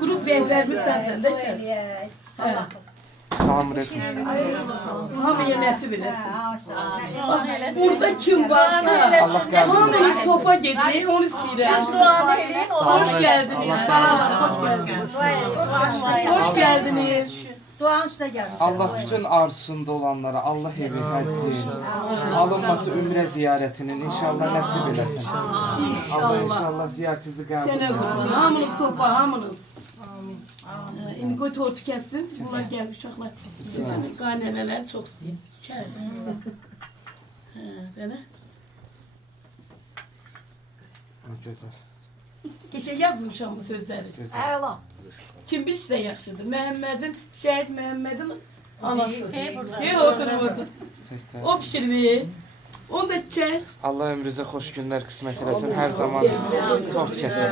Grup rehberimiz sensin de ki. Selamun aleyküm. Hamıya nəsib eləsin. Burada kim varsa Allah qəbul hamınız topa gedin, onu istəyirəm. Hoş geldiniz. Balalar, hoş geldiniz. Hoş geldiniz. Duan size gelsin. Allah bütün arzusunda olanlara Allah evi həccin, alınması ümrə ziyarətinin inşallah nəsib eləsin. Allah inşallah ziyarətinizi qəbul Sənə etsin. qurban. Hamınız topa, hamınız. İndi qoy tortu kəssin. Bunlar gəlib uşaqlar. Qaynənələr çox istəyir. Kəssin. Belə. Gözəl. Qəşəng yazmışam bu sözləri. Gözəl. Eyvallah. Kim bilsə də yaxşıdır. Məhəmmədin, Şəhid Məhəmmədin anası. Hey oturur orada. Çəkdə. O pişirdi. Onu da çək. Allah ömrünüzə xoş günlər qismət eləsin. Hər zaman tort kəsər.